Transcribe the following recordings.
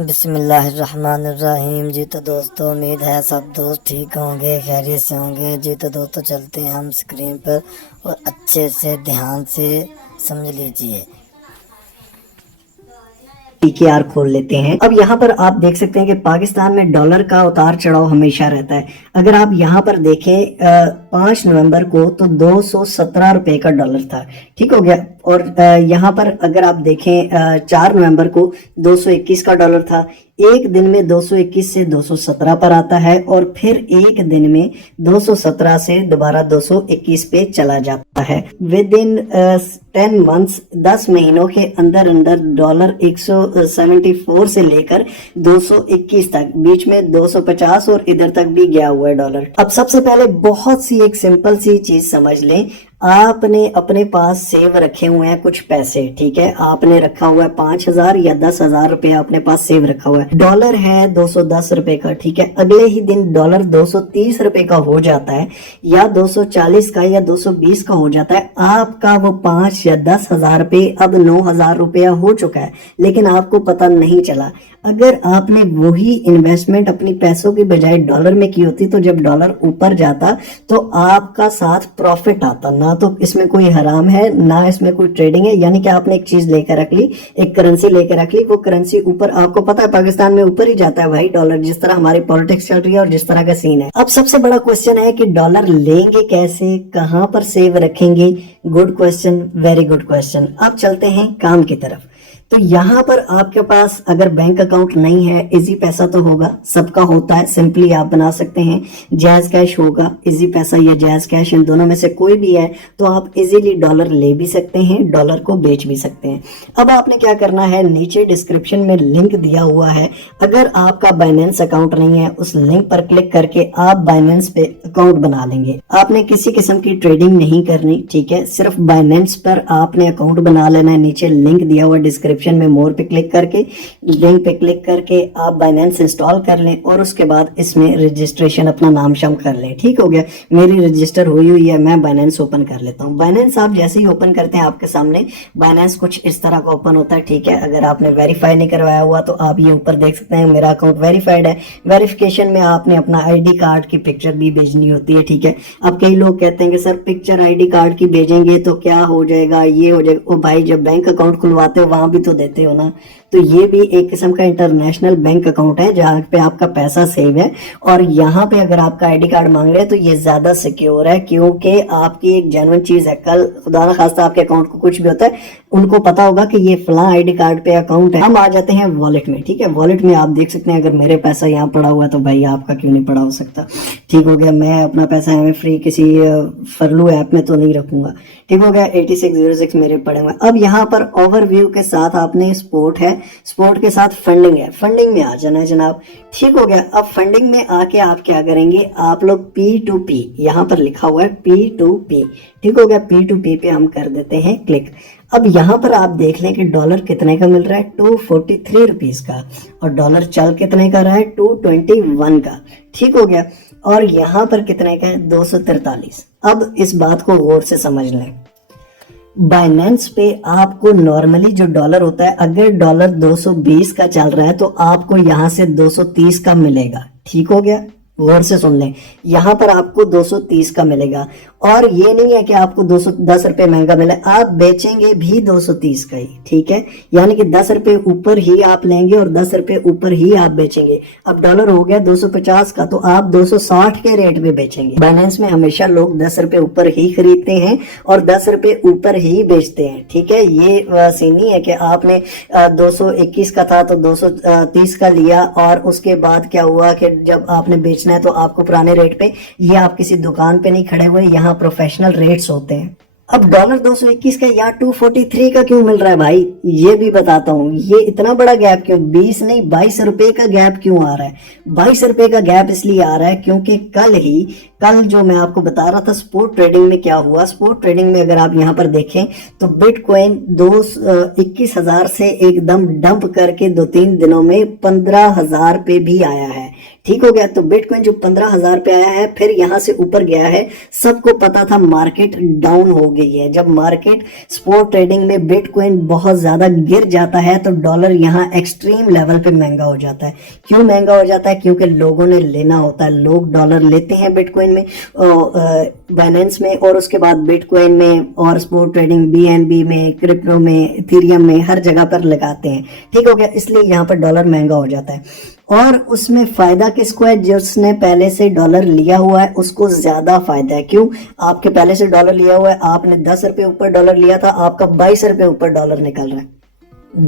बिस्मिल्लाहिर्रहमानिर्रहीम। जी तो दोस्तों, उम्मीद है सब दोस्त ठीक होंगे, खैरियत से होंगे। जी तो दोस्तों, चलते हैं हम स्क्रीन पर और अच्छे से ध्यान से समझ लीजिए। पीकेआर खोल लेते हैं। अब यहाँ पर आप देख सकते हैं कि पाकिस्तान में डॉलर का उतार चढ़ाव हमेशा रहता है। अगर आप यहाँ पर देखें 5 नवंबर को तो 217 रुपए का डॉलर था, ठीक हो गया। और यहाँ पर अगर आप देखें 4 नवंबर को 221 का डॉलर था। एक दिन में 221 से 217 पर आता है और फिर एक दिन में 217 से दोबारा 221 पे चला जाता है। विद इन 10 मंथ्स, 10 महीनों के अंदर अंदर डॉलर 174 से लेकर 221 तक, बीच में 250 और इधर तक भी गया हुआ है डॉलर। अब सबसे पहले बहुत सी एक सिंपल सी चीज समझ लें। आपने अपने पास सेव रखे हुए हैं कुछ पैसे, ठीक है। आपने रखा हुआ है 5,000 या 10,000 रुपए अपने पास सेव रखा हुआ है। डॉलर है 210 रुपए का, ठीक है। अगले ही दिन डॉलर 230 रुपए का हो जाता है या 240 का या 220 का हो जाता है। आपका वो 5 या 10,000 रुपए अब 9,000 रुपया हो चुका है, लेकिन आपको पता नहीं चला। अगर आपने वही इन्वेस्टमेंट अपनी पैसों की बजाय डॉलर में की होती तो जब डॉलर ऊपर जाता तो आपका साथ प्रॉफिट आता। ना तो इसमें कोई हराम है, ना इसमें कोई ट्रेडिंग है। यानी कि आपने एक चीज लेकर रख ली, एक करेंसी लेकर रख ली, वो करेंसी ऊपर, आपको पता है पाकिस्तान में ऊपर ही जाता है भाई डॉलर, जिस तरह हमारी पॉलिटिक्स चल रही है और जिस तरह का सीन है। अब सबसे बड़ा क्वेश्चन है कि डॉलर लेंगे कैसे, कहां पर सेव रखेंगे। Good question, very good question. अब चलते हैं काम की तरफ। तो यहाँ पर आपके पास अगर बैंक अकाउंट नहीं है, इजी पैसा तो होगा, सबका होता है, सिंपली आप बना सकते हैं। जैज कैश होगा, इजी पैसा या जैज कैश, इन दोनों में से कोई भी है तो आप इजीली डॉलर ले भी सकते हैं, डॉलर को बेच भी सकते हैं। अब आपने क्या करना है, नीचे डिस्क्रिप्शन में लिंक दिया हुआ है। अगर आपका बाइनेंस अकाउंट नहीं है, उस लिंक पर क्लिक करके आप बाइनेंस पे अकाउंट बना लेंगे। आपने किसी किस्म की ट्रेडिंग नहीं करनी, ठीक है, सिर्फ बाइनेंस पर आपने अकाउंट बना लेना है। नीचे लिंक दिया हुआ डिस्क्रिप्शन में मोर पे क्लिक करके, लिंक पे क्लिक करके आप बाइनेंस इंस्टॉल कर लें और उसके बाद इसमें रजिस्ट्रेशन अपना नाम शाम कर लें। ठीक हो गया, मेरी रजिस्टर हुई है, मैं बाइनेंस ओपन कर लेता हूं। बाइनेंस आप जैसे ही ओपन करते हैं आपके सामने बाइनेंस कुछ इस तरह का ओपन होता है, ठीक है। अगर आपने वेरीफाई नहीं करवाया हुआ तो आप ये ऊपर देख सकते हैं मेरा अकाउंट वेरीफाइड है। वेरिफिकेशन में आपने अपना आईडी कार्ड की पिक्चर भी भेजनी होती है, ठीक है। अब कई लोग कहते हैं कि सर पिक्चर आईडी कार्ड की भेजेंगे तो क्या हो जाएगा, ये हो जाएगा। ओ भाई, जब बैंक अकाउंट खुलवाते हो वहां भी तो देते हो ना। तो ये भी एक किस्म का इंटरनेशनल बैंक अकाउंट है जहाँ पे आपका पैसा सेव है। और यहाँ पे अगर आपका आईडी कार्ड मांग रहे हैं तो ये ज्यादा सिक्योर है, क्योंकि आपकी एक जेन्युइन चीज है। कल खुदा ना खास्ता आपके अकाउंट को कुछ भी होता है, उनको पता होगा कि ये फला आईडी कार्ड पे अकाउंट है। हम आ जाते हैं वॉलेट में, ठीक है। वॉलेट में आप देख सकते हैं अगर मेरे पैसा यहाँ पड़ा हुआ है तो भाई आपका क्यों नहीं पड़ा हो सकता। ठीक हो गया, मैं अपना पैसा हमें फ्री किसी फरलू ऐप में तो नहीं रखूंगा। ठीक हो गया, 8606 मेरे पड़े हुए। अब यहाँ पर ओवरव्यू के साथ आपने स्पोर्ट है, स्पोर्ट के साथ फंडिंग है, फंडिंग में आ जाना है जनाब। ठीक हो गया, अब फंडिंग में आके आप क्या करेंगे, आप लोग P2P, यहाँ पर लिखा हुआ है P2P। ठीक हो गया, P2P पे हम कर देते हैं क्लिक। अब यहाँ पर आप देख लें कि डॉलर कितने का मिल रहा है, 243 रुपीज का, और डॉलर चल कितने का रहा है, 221 का। ठीक हो गया, और यहाँ पर कितने का है, 243। अब इस बात को गौर से समझ लें। बाइनेंस पे आपको नॉर्मली जो डॉलर होता है, अगर डॉलर 220 का चल रहा है तो आपको यहाँ से 230 का मिलेगा। ठीक हो गया, गौर से सुन लें, यहाँ पर आपको 230 का मिलेगा। और ये नहीं है कि आपको 210 रुपए महंगा मिले, आप बेचेंगे भी 230 का ही, ठीक है। यानी कि 10 रुपए ऊपर ही आप लेंगे और 10 रुपए ऊपर ही आप बेचेंगे। अब डॉलर हो गया 250 का तो आप 260 के रेट में बेचेंगे। बाइनेंस में हमेशा लोग 10 रुपए ऊपर ही खरीदते हैं और 10 रुपए ऊपर ही बेचते हैं, ठीक है। ये सीन नहीं है कि आपने 221 का था तो 230 का लिया और उसके बाद क्या हुआ कि जब आपने बेचना है तो आपको पुराने रेट पे, ये आप किसी दुकान पे नहीं खड़े हुए, यहाँ प्रोफेशनल रेट्स होते हैं। अब डॉलर 221 का यहाँ 243 का क्यों मिल रहा है भाई, ये भी बताता हूँ। ये इतना बड़ा गैप क्यों, 20 नहीं 22 रुपए का गैप क्यों आ रहा है। 22 रुपए का गैप इसलिए आ रहा है क्योंकि कल जो मैं आपको बता रहा था स्पोर्ट ट्रेडिंग में क्या हुआ। स्पोर्ट ट्रेडिंग में अगर आप यहाँ पर देखें तो बिटकॉइन 21,000 से एकदम डंप करके 2-3 दिनों में 15,000 पे भी आया है। ठीक हो गया। तो बिटकॉइन जो 15,000 पे आया है, फिर यहाँ से ऊपर गया है, सबको पता था मार्केट डाउन हो गई है। जब मार्केट स्पॉट ट्रेडिंग में बिटकॉइन बहुत ज्यादा गिर जाता है तो डॉलर यहाँ एक्सट्रीम लेवल पे महंगा हो जाता है। क्यों महंगा हो जाता है? क्योंकि लोगों ने लेना होता है, लोग डॉलर लेते हैं बिटकॉइन में, बाइनेंस में, और उसके बाद बिटकॉइन में और स्पॉट ट्रेडिंग बीएनबी में, क्रिप्टो में, इथेरियम में, हर जगह पर लगाते हैं। ठीक हो गया, इसलिए यहाँ पर डॉलर महंगा हो जाता है। और उसमें फायदा किसको है? जिसने पहले से डॉलर लिया हुआ है उसको ज्यादा फायदा है। क्यों? आपके पहले से डॉलर लिया हुआ है, आपने 10 रुपए ऊपर डॉलर लिया था, आपका 22 रुपए ऊपर डॉलर निकल रहा है।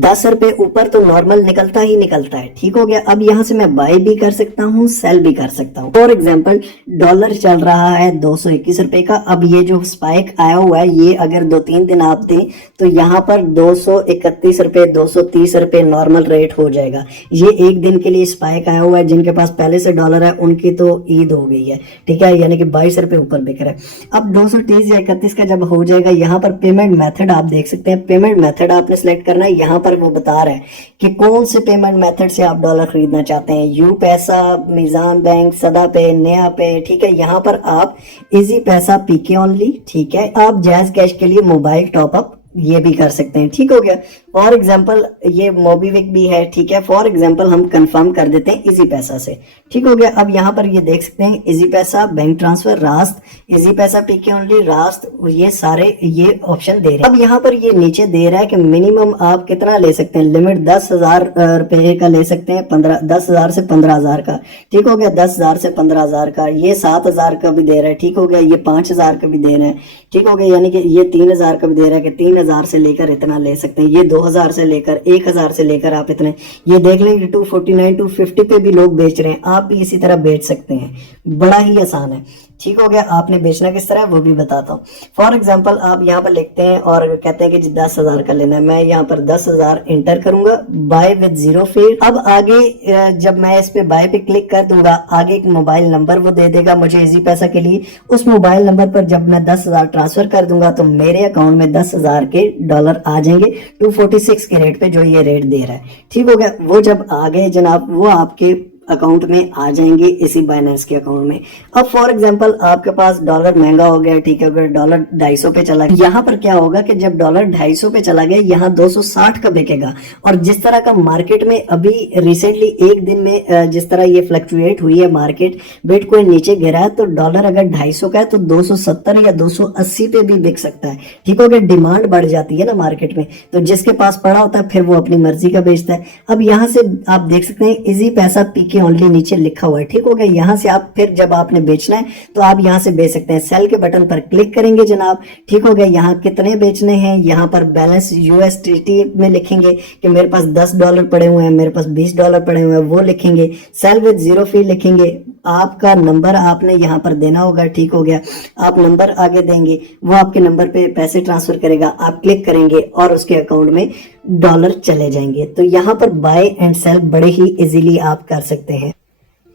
10 रुपए ऊपर तो नॉर्मल निकलता ही निकलता है। ठीक हो गया। अब यहां से मैं बाय भी कर सकता हूं, सेल भी कर सकता हूं। फॉर एग्जांपल डॉलर चल रहा है 221 रुपए का। अब ये जो स्पाइक आया हुआ है, ये अगर 2-3 दिन आप दें तो यहाँ पर 231 रुपए, 230 रुपए नॉर्मल रेट हो जाएगा। ये एक दिन के लिए स्पाइक आया हुआ है। जिनके पास पहले से डॉलर है उनकी तो ईद हो गई है। ठीक है, यानी कि 22 रुपए ऊपर बिक रहा है। अब 230 या 31 का जब हो जाएगा, यहाँ पर पेमेंट मेथड आप देख सकते हैं। पेमेंट मेथड आपने सिलेक्ट करना है। यहाँ पर वो बता रहे हैं कि कौन से पेमेंट मेथड से आप डॉलर खरीदना चाहते हैं। यू पैसा, मिजान बैंक, सदा पे, नया पे। ठीक है, यहाँ पर आप इजी पैसा, पीके ओनली। ठीक है, आप जैज कैश के लिए मोबाइल टॉपअप ये भी कर सकते हैं। ठीक हो गया। फॉर एग्जाम्पल ये मोबीविक भी है। ठीक है, फॉर एग्जाम्पल हम कंफर्म कर देते हैं इजी पैसा से। ठीक हो गया। अब यहाँ पर ये देख सकते हैं इजी पैसा, बैंक ट्रांसफर, रास्त, इजी पैसा, पीके ओनली, रास्त, ये सारे ये ऑप्शन दे रहे हैं। अब यहाँ पर ये नीचे दे रहा है कि मिनिमम आप कितना ले सकते हैं। लिमिट 10,000 रुपए का ले सकते हैं, 10,000 से 15,000 का। ठीक हो गया, 10,000 से 15,000 का। ये 7,000 का भी दे रहा है। ठीक हो गया, ये 5,000 का भी दे रहे हैं। ठीक हो गया, यानी कि ये 3,000 का भी दे रहा है कि 3,000 से लेकर इतना ले सकते हैं। ये 2,000 से लेकर 1,000 से लेकर आप इतने, ये देख लेंगे 249, 250 पे भी लोग बेच रहे हैं। आप भी इसी तरह बेच सकते हैं, बड़ा ही आसान है। ठीक हो गया। आपने बेचना किस तरह है वो भी बताता हूँ। फॉर एग्जाम्पल आप यहाँ पर लिखते हैं और कहते हैं कि 10,000 का लेना है। मैं यहाँ पर 10,000 इंटर करूंगा, बाय विद 0 फीड। अब आगे जब मैं इस पे बाय पे क्लिक कर दूंगा, आगे एक मोबाइल नंबर वो दे देगा मुझे इजी पैसा के लिए। उस मोबाइल नंबर पर जब मैं 10,000 ट्रांसफर कर दूंगा तो मेरे अकाउंट में 10,000 के डॉलर आ जाएंगे 246 के रेट पे, जो ये रेट दे रहा है। ठीक हो गया। वो जब आ गए जनाब, वो आपके अकाउंट में आ जाएंगे इसी बाइनेंस के अकाउंट में। अब फॉर एग्जांपल आपके पास डॉलर महंगा हो गया। ठीक है, अगर डॉलर 250 पे चला गया, यहाँ पर क्या होगा कि जब डॉलर 250 पे चला गया, यहाँ 260 का बिकेगा। और जिस तरह का मार्केट में अभी रिसेंटली एक दिन में जिस तरह ये फ्लक्चुएट हुई है मार्केट, बिटकॉइन नीचे गिरा है, तो डॉलर अगर 250 का है तो 270 या 280 पे भी बिक सकता है। ठीक हो गया। डिमांड बढ़ जाती है ना मार्केट में, तो जिसके पास पड़ा होता है फिर वो अपनी मर्जी का बेचता है। अब यहाँ से आप देख सकते हैं इजी पैसा, पीके ओनली नीचे लिखा हुआ है। ठीक हो गया। यहाँ से आप फिर जब आपने बेचना है तो आप यहाँ से बेच सकते हैं। सेल के बटन पर क्लिक करेंगे जनाब। ठीक हो गया। यहाँ कितने बेचने हैं, यहाँ पर बैलेंस यूएसडीटी में लिखेंगे कि मेरे पास $10 पड़े हुए हैं, मेरे पास $20 पड़े हुए हैं, वो लिखेंगे। सेल विद 0 फी लिखेंगे। आपका नंबर आपने यहाँ पर देना होगा। ठीक हो गया। आप नंबर आगे देंगे, वो आपके नंबर पे पैसे ट्रांसफर करेगा। आप क्लिक करेंगे और उसके अकाउंट में डॉलर चले जाएंगे। तो यहाँ पर बाय एंड सेल बड़े ही इजीली आप कर सकते हैं।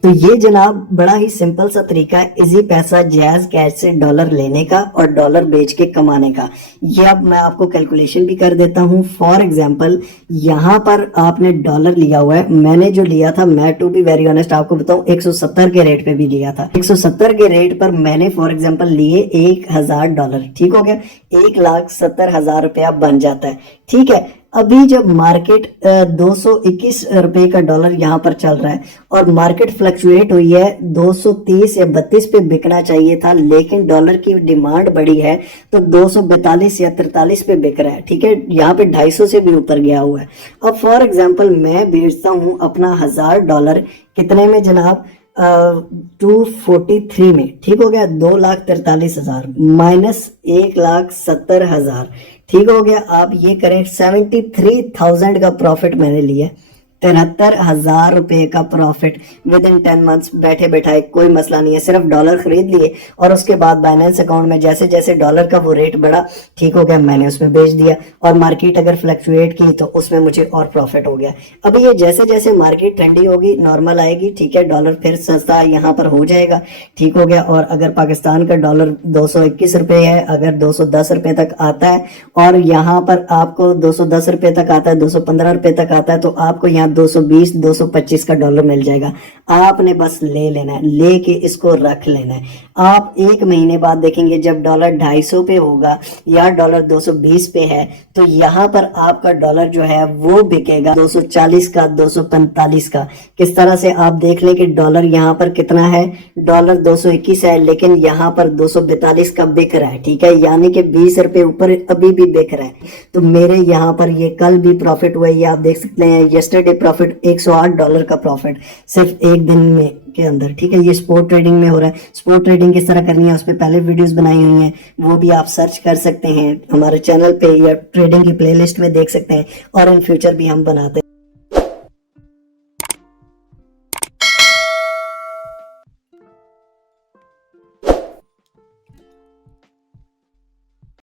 तो ये जनाब बड़ा ही सिंपल सा तरीका है इजी पैसा, जैज कैश से डॉलर लेने का और डॉलर बेच के कमाने का। ये अब मैं आपको कैलकुलेशन भी कर देता हूँ। फॉर एग्जांपल यहाँ पर आपने डॉलर लिया हुआ है। मैंने जो लिया था, मैं टू बी वेरी ऑनेस्ट आपको बताऊं, 170 के रेट पे भी लिया था। 170 के रेट पर मैंने फॉर एग्जांपल लिए $1,000। ठीक हो गया, 1,70,000 रुपया बन जाता है। ठीक है। अभी जब मार्केट 221 रुपए का डॉलर यहाँ पर चल रहा है और मार्केट फ्लक्चुएट हुई है 230 या 32 पे बिकना चाहिए था, लेकिन डॉलर की डिमांड बढ़ी है तो 242 या 43 पे बिक रहा है। ठीक है, यहाँ पे 250 से भी ऊपर गया हुआ है। अब फॉर एग्जांपल मैं बेचता हूँ अपना $1,000 कितने में जनाब, 243 में। ठीक हो गया, 2,43,000 माइनस 1,70,000। ठीक हो गया। आप ये करें, 73,000 का प्रॉफिट मैंने लिया, 73,000 रुपए का प्रॉफिट विद इन 10 मंथ्स। बैठे बैठाए कोई मसला नहीं है, सिर्फ डॉलर खरीद लिए और उसके बाद बाइनेंस अकाउंट में जैसे जैसे डॉलर का वो रेट बढ़ा, ठीक हो गया, मैंने उसमें बेच दिया और मार्केट अगर फ्लक्चुएट की तो उसमें मुझे और प्रॉफिट हो गया। अब ये जैसे जैसे मार्केट ठंडी होगी, नॉर्मल आएगी, ठीक है, डॉलर फिर सस्ता यहाँ पर हो जाएगा। ठीक हो गया। और अगर पाकिस्तान का डॉलर 221 रुपए है, अगर 210 रुपए तक आता है और यहाँ पर आपको 210 रुपए तक आता है, 215 रुपए तक आता है, तो आपको यहाँ यहाँ 220 225 का डॉलर मिल जाएगा। आपने बस ले लेना है, लेके इसको रख लेना है। आप एक महीने बाद देखेंगे जब डॉलर 250 पे होगा या डॉलर 220 पे है, तो यहाँ पर आपका डॉलर जो है वो बिकेगा 240 का, 245 का। किस तरह से आप देख लें कि डॉलर यहाँ पर कितना है, डॉलर 221 है, लेकिन यहाँ पर 242 का बिक रहा है। ठीक है, यानी कि 20 रुपए ऊपर अभी भी बिक रहा है। तो मेरे यहाँ पर ये कल भी प्रॉफिट हुआ, ये आप देख सकते हैं। यस्टरडे प्रॉफिट $108 का प्रॉफिट सिर्फ एक दिन में के अंदर। ठीक है, ये स्पोर्ट ट्रेडिंग में हो रहा है। स्पोर्ट ट्रेडिंग किस तरह करनी है उस पर पहले वीडियोस बनाई हुई हैं, वो भी आप सर्च कर सकते हैं हमारे चैनल पे या ट्रेडिंग की प्लेलिस्ट में देख सकते हैं, और इन फ्यूचर भी हम बनाते हैं।